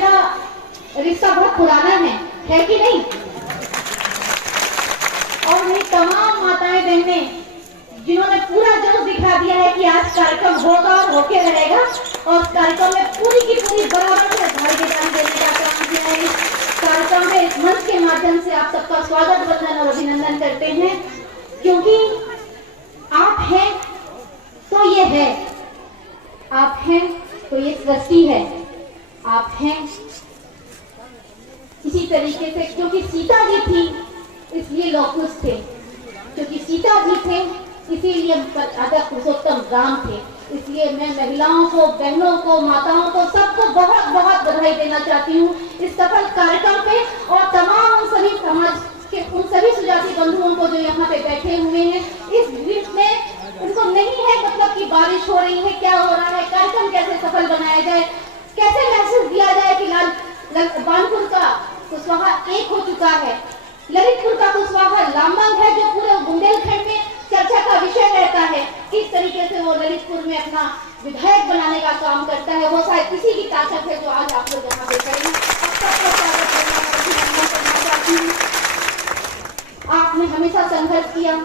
मेरा रिश्ता बहुत पुराना है कि नहीं? और मेरी तमाम माताएं बहनें जिन्होंने पूरा जोश दिखा दिया है कि आज कार्यक्रम होगा और होके रहेगा, और कार्यक्रम में पूरी की पूरी बराबर से भागीदारी देने का काम किया है। इस कार्यक्रम में इस मंच के माध्यम से आप सबका स्वागत, वंदन और अभिनंदन करते हैं, क्योंकि आप हैं तो ये है, आप हैं तो ये सृष्टि है, आप हैं इसी तरीके से। क्योंकि सीता जी थी इसलिए लौह कुश थे, क्योंकि सीता जी थे इसीलिए राजा पुरुषोत्तम राम थे। इसलिए मैं महिलाओं को, बहनों को, माताओं को, सबको बहुत बहुत बधाई देना चाहती हूँ इस सफल कार्यक्रम पे, और तमाम उन सभी समाज के उन सभी सुजाती बंधुओं को जो यहाँ पे बैठे हुए हैं। इस बीच में उनको नहीं है मतलब कि बारिश हो रही है, क्या हो रहा है, कार्यक्रम कैसे सफल बनाया जाए, कैसे मैसेज दिया जाए कि बानपुर का कुशवाहा एक हो चुका है, ललितपुर का कुशवाहा लामबंद है जो पूरे बुंदेलखंड में चर्चा का विषय रहता है। किस तरीके से वो ललितपुर में अपना विधायक बनाने का काम करता है, वो शायद किसी की ताकत है जो आज आप लोग यहाँ पे खड़े हैं। आपने हमेशा संघर्ष किया,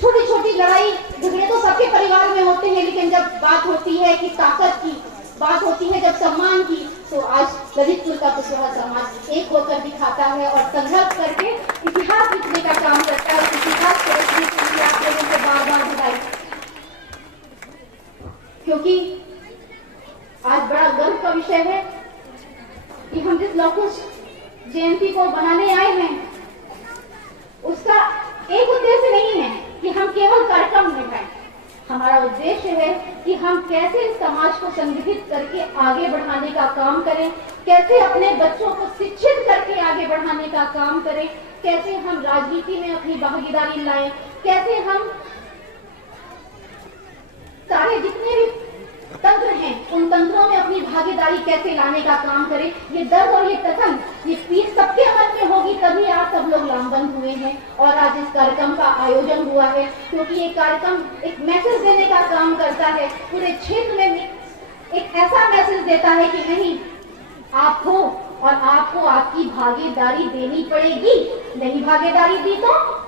छोटी छोटी लड़ाई झगड़े तो सबके परिवार में होते हैं, लेकिन जब बात होती है कि ताकत की, बात होती है जब सम्मान की, तो आज ललितपुर का कुशवाहा समाज एक होकर दिखाता है और संघर्ष करके इतिहास लिखने का काम करता है। इतिहास को रखने के लिए आप लोगों को बार बार बधाई, क्योंकि आज बड़ा गर्व का विषय है कि हम जिस लौह कुश जयंती को बनाने आए हैं, उसका एक उद्देश्य नहीं है कि हम केवल कार्यक्रम निभाएं। हमारा उद्देश्य है कि हम कैसे समाज को संगठित करके आगे बढ़ाने का काम करें, कैसे अपने बच्चों को शिक्षित करके आगे बढ़ाने का काम करें, कैसे हम राजनीति में अपनी भागीदारी लाएं, कैसे हम सारे जितने भी तंत्र हैं उन तंत्रों में अपनी भागीदारी कैसे लाने का काम करें। ये दर्द और ये कथन, ये पीर सबके मन में होगी, तभी आज सब लोग लामबंद हुए हैं और आज इस कार्यक्रम का आयोजन हुआ है। क्योंकि ये कार्यक्रम एक मैसेज देने का काम करता है, पूरे क्षेत्र में एक ऐसा मैसेज देता है कि नहीं, आप हो और आपको आपकी भागीदारी देनी पड़ेगी। नहीं भागीदारी दी तो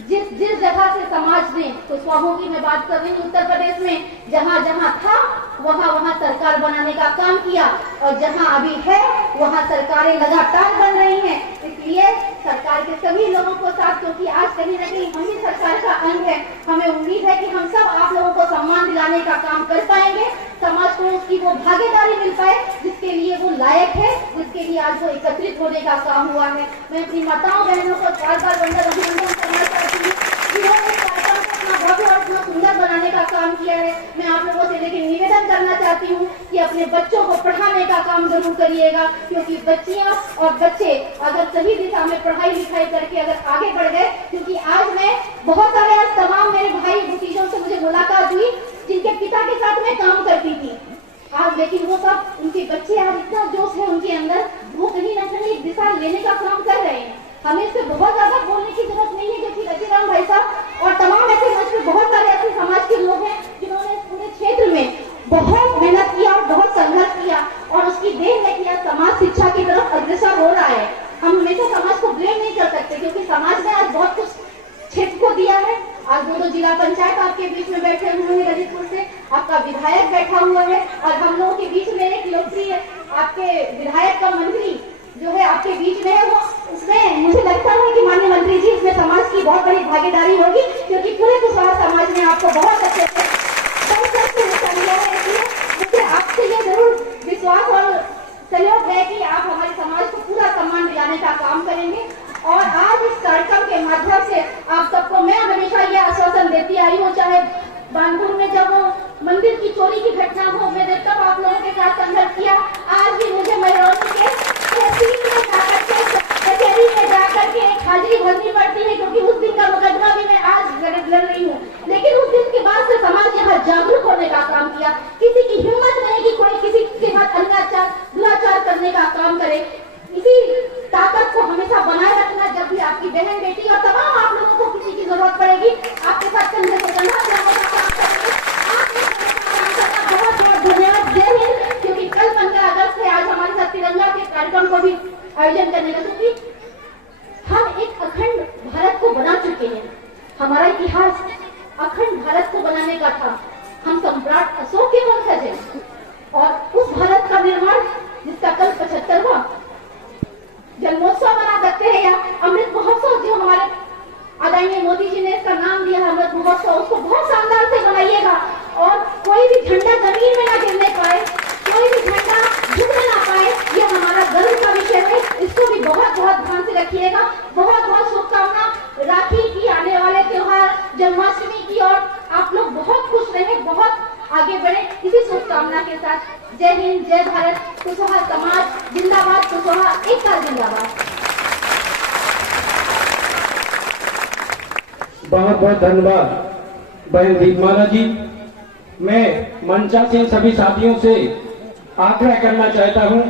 जिस जगह से समाज ने, कुशवाहों की मैं बात कर रही हूँ, उत्तर प्रदेश में जहाँ जहाँ था वहाँ सरकार बनाने का काम किया, और जहाँ अभी है वहाँ सरकारें लगातार बन रही हैं। इसलिए सरकार के सभी लोगों को साथ, क्योंकि आज कहीं न कहीं हम ही सरकार का अंग है, हमें उम्मीद है कि हम सब आप लोगों को सम्मान दिलाने का काम कर पाएंगे, समाज को उसकी वो भागीदारी मिल पाए जिसके लिए वो लायक है, जिसके लिए आज वो एकत्रित होने का काम हुआ है। मैं अपनी माताओं बहनों को बार बार वंदन अभिनंदन करना चाहती हूँ, जिन्होंने कार्यक्रम को इतना भव्य और इतना सुंदर बनाने का काम किया है। मैं आप लोगों से लेकिन निवेदन करना चाहती हूँ कि अपने बच्चों को पढ़ाने का काम जरूर करिएगा, क्योंकि बच्चियां और बच्चे अगर सही दिशा में पढ़ाई लिखाई करके अगर आगे बढ़ गए, क्योंकि आज मैं बहुत सारे आज तमाम मेरे भाई भतीजों से मुझे मुलाकात हुई जिनके पिता के साथ मैं काम करती थी आज, लेकिन वो सब उनके बच्चे आज इतना जोश है उनके अंदर, वो कहीं ना कहीं एक दिशा लेने का काम कर रहे हैं। हमें इससे बहुत ज्यादा बोलने की जरूरत नहीं है, क्योंकि रजीराम भाई साहब और तमाम ऐसे मंच पे बहुत सारे ऐसे समाज के लोग हैं जिन्होंने इस पूरे क्षेत्र में बहुत मेहनत किया और बहुत संघर्ष किया, और उसकी देन है कि आज समाज शिक्षा की तरफ अग्रसर हो रहा है। हम हमेशा समाज को ब्लेम नहीं कर सकते, क्योंकि समाज ने आज बहुत कुछ क्षेत्र को दिया है। आज दो जिला पंचायत आपके बीच में बैठे हुए हैं, ललितपुर से आपका विधायक बैठा हुआ है, और हम लोगों के बीच में एक लोकप्रिय आपके विधायक का मंत्री जो है आपके बीच में है, वो उसमें मुझे लगता है कि माननीय मंत्री जी इसमें समाज की बहुत बड़ी भागीदारी होगी, क्योंकि पूरे कुशवाहा समाज ने आपको बहुत अच्छे से लिया है। इसलिए मुझे आपसे ये जरूर विश्वास और सहयोग है कि आप हमारे समाज को पूरा सम्मान दिलाने का काम करेंगे। और आज इस कार्यक्रम के माध्यम से आप सबको मैं हमेशा यह आश्वासन देती आई हूँ, चाहे बानपुर में जब वो मंदिर की चोरी की घटना हो, मैंने तब आप लोगों के साथ संघर्ष किया। आज भी मुझे महिलाओं के कचहरी में जाकर के एक हाजिरी भरनी पड़ती है, क्योंकि उस दिन का मुकदमा भी मैं आज लड़ रही हूँ, लेकिन उस दिन के बाद से समाज आयोजन करने का, क्योंकि हम एक अखंड भारत को बना चुके हैं। हमारा इतिहास अखंड भारत को बनाने का था। हम सम्राट अशोक के वंशज हैं और उस भारत का निर्माण जिसका कल 75वां जन्मोत्सव मना सकते हैं या अमृत महोत्सव, जो हमारे आदरणीय मोदी जी ने इसका नाम दिया है अमृत महोत्सव, उसको बहुत शानदार से बनाइएगा और कोई भी झंडा जमीन में ना गिरने पाए, कोई भी झंडा झुकने ना पाए। ये हमारा गर्व का विषय है, इसको भी बहुत बहुत ध्यान से रखिएगा। बहुत बहुत शुभकामना राखी की, आने वाले त्योहार जन्माष्टमी की, और आप लोग बहुत खुश रहे, बहुत आगे बढ़े इसी शुभकामना के साथ। जय हिंद, जय भारत, कुशवाहा समाज जिंदाबाद, कुशवाहा एकता जिंदाबाद। बहुत बहुत धन्यवाद बहन दीपमाला जी। मैं मंचा से सभी साथियों से आग्रह करना चाहता हूं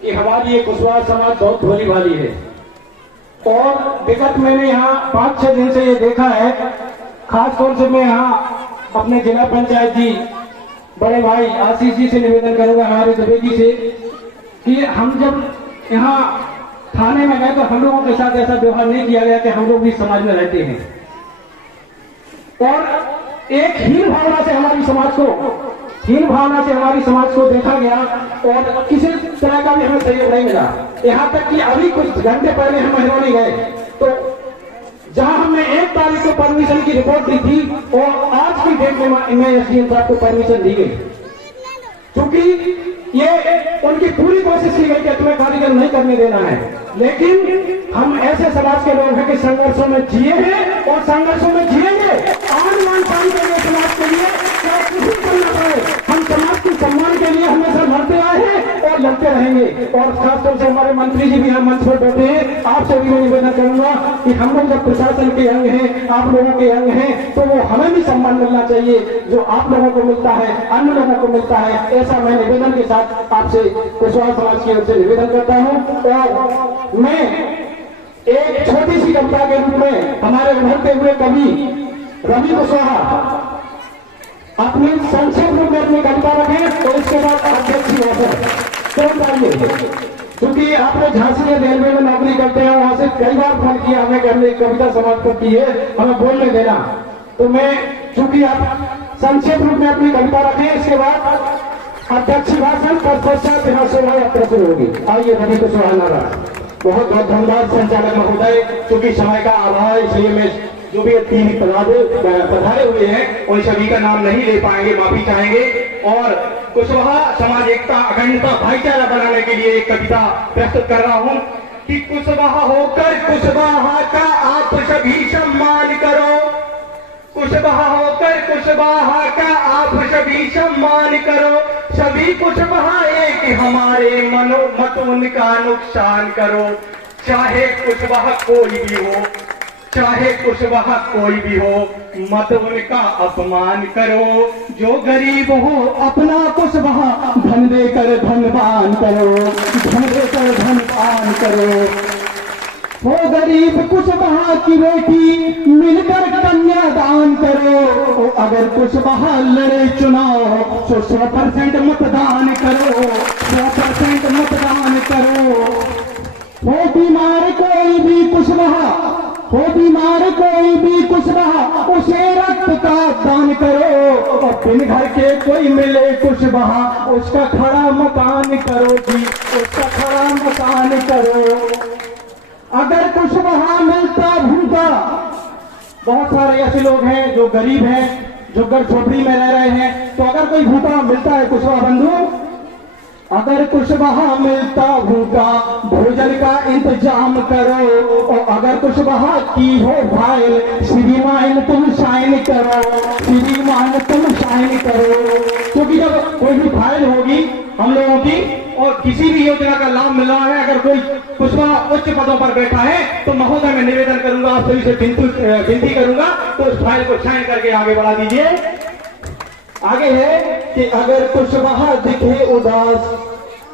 कि हमारी ये कुशवाहा समाज बहुत भोली भाली है और विगत मैंने यहाँ 5-6 दिन से ये देखा है। खास तौर से मैं यहाँ अपने जिला पंचायत जी बड़े भाई आशीष जी से निवेदन करूंगा, हमारे दुबे जी से, कि हम जब यहाँ थाने में गए तो हम लोगों के साथ ऐसा व्यवहार नहीं किया गया कि हम लोग भी समाज में रहते हैं और एक हीन भावना से हमारी समाज को देखा गया और किसी तरह का भी हमें सहयोग नहीं मिला। यहाँ तक कि अभी कुछ घंटे पहले हम महिरौनी गए तो जहाँ हमने 1 तारीख को परमिशन की रिपोर्ट दी थी और आज की डेट में एसडीएम साहब को परमिशन दी गई, क्योंकि ये उनकी पूरी कोशिश की गई कि तुम्हें कारीगर नहीं करने देना है। लेकिन हम ऐसे समाज के लोग हैं कि संघर्षों में जिए हैं और संघर्षों में जिएंगे। आन मान शान के लिए समाज के लिए क्या कुछ करना पाए, हम समाज के सम्मान के लिए हमेशा लड़ते आए हैं और लड़ते रहेंगे। और खासतौर से हमारे मंत्री जी भी यहाँ मंच पर बैठे हैं, आपसे भी मैं निवेदन करूंगा कि हम लोग जब प्रशासन के अंग हैं, आप लोगों के अंग हैं, तो वो हमें भी सम्मान मिलना चाहिए जो आप लोगों को मिलता है, अन्य लोगों को मिलता है। ऐसा मैं निवेदन के साथ आपसे कुशवाहा समाज की ओर से निवेदन करता हूँ। और मैं एक छोटी सी कविता के रूप में हमारे उभरते हुए कवि रवि कुशवाहा अपनी संक्षेप रूप में अपनी कविता रखें तो इसके बाद अध्यक्ष क्योंकि आपने झांसी या रेलवे में नौकरी करते हैं, वहां से कई बार फोन किया हमें कि हमने कविता समाज को की है, हमें बोलने देना। तो मैं चूंकि आप संक्षेप रूप में अपनी कविता रखें, इसके बाद अध्यक्ष भाषण तत्पश्चात यहाँ शोभा यात्रा शुरू होगी। आइए रवि कुशवाहा नारायण। बहुत बहुत धन्यवाद संचालक महोदय, क्योंकि समय का अभाव है इसलिए मैं जो भी अतिथि पधारे हुए हैं उन सभी का नाम नहीं ले पाएंगे, माफी चाहेंगे। और कुशवाहा समाज एकता अखंडता भाईचारा बनाने के लिए एक कविता प्रस्तुत कर रहा हूँ कि कुशवाहा होकर कुशवाहा का आप सभी सम्मान करो, कुशवाहा होकर कुशवाहा का आप सभी सम्मान करो, सभी कुशवाहा एक हमारे मत उनका नुकसान करो। चाहे कुशवाहा कोई भी हो, चाहे कुशवाहा कोई भी हो, मत उनका अपमान करो। जो गरीब हो अपना कुशवाहा धन देकर धनवान करो, धन देकर धनवान करो। वो गरीब कुशवाहा की बेटी मिलकर कन्यादान करो। अगर कुशवाहा लड़े चुनाव तो 100% मतदान करो, 100% मतदान करो। वो बीमार कोई भी कुशवाहा, वो बीमार कोई भी कुशवाहा, उसे रक्त का दान करो। और दिन घर के कोई मिले कुशवाहा, उसका खड़ा मकान करो जी, उसका खड़ा मकान करो। अगर कुशवाहा मिलता भूखा, बहुत सारे ऐसे लोग हैं जो गरीब हैं, जो घर झोपड़ी में रह रहे हैं, तो अगर कोई भूखा मिलता है कुशवाहा बंधु, अगर कुशवाहा मिलता भूखा भोजन का इंतजाम करो। और अगर कुशवाहा की हो भाई श्रीमान तुम शाइन करो, श्रीमान तुम शाइन करो। क्योंकि जब कोई भी फाइल होगी हम लोगों की और किसी भी योजना का लाभ मिल रहा है, अगर कोई कुशवाहा उच्च पदों पर बैठा है तो महोदय मैं निवेदन करूंगा, आप सभी से विनती करूंगा तो उस फाइल को साइन करके आगे बढ़ा दीजिए। आगे है कि अगर कुशवाहा दिखे उदास,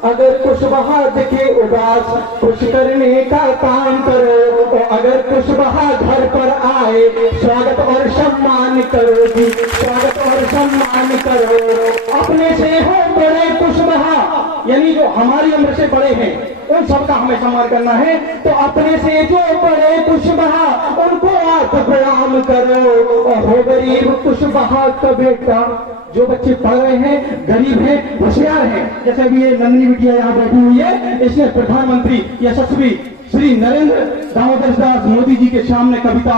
अगर कुशवाहा दिखे उदास, खुश करने का काम करो। और अगर कुशवाहा घर पर आए स्वागत और सम्मान करो जी, स्वागत और सम्मान करो। अपने से हो बड़े कुशबहा, यानी जो हमारी उम्र से बड़े हैं उन सबका हमें सम्मान करना है। तो अपने से जो बड़े कुशबहा उनको आप प्रणाम करो, और हो गरीब कुशबहा का बेटा। जो बच्चे पढ़ रहे हैं, गरीब हैं, होशियार हैं, जैसे भी ये नंदनी बिटिया यहाँ बैठी हुई है, इसने प्रधानमंत्री यशस्वी श्री नरेंद्र दामोदर दास मोदी जी के सामने कविता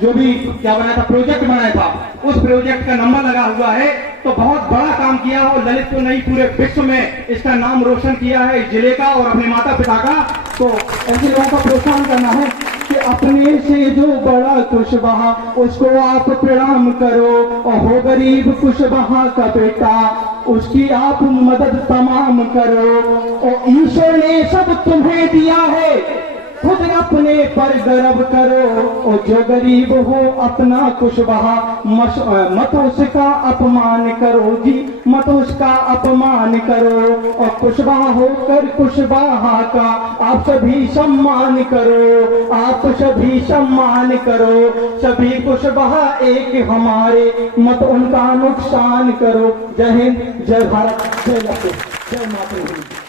जो भी क्या बनाया था, प्रोजेक्ट बनाया था, उस प्रोजेक्ट का नंबर लगा हुआ है। तो बहुत बड़ा काम किया और ललित को नहीं पूरे विश्व में इसका नाम रोशन किया है, इस जिले का और अपने माता पिता का। तो ऐसे लोगों का प्रोत्साहन करना है कि अपने से जो बड़ा कुशबहा उसको आप प्रणाम करो, और हो गरीब कुशबहा का बेटा उसकी आप मदद तमाम करो। और ईश्वर ने सब तुम्हें दिया है, खुद अपने पर गर्व करो, और जो गरीब हो अपना कुशबहा मत उसका अपमान करो जी, मत उसका अपमान करो। और कुशबहा होकर कुशबहा का आप सभी सम्मान करो, आप सभी सम्मान करो। सभी कुशबहा एक हमारे, मत उनका नुकसान करो। जय हिंद, जय भारत, जय लक्ष्य, जय मातृभूमि।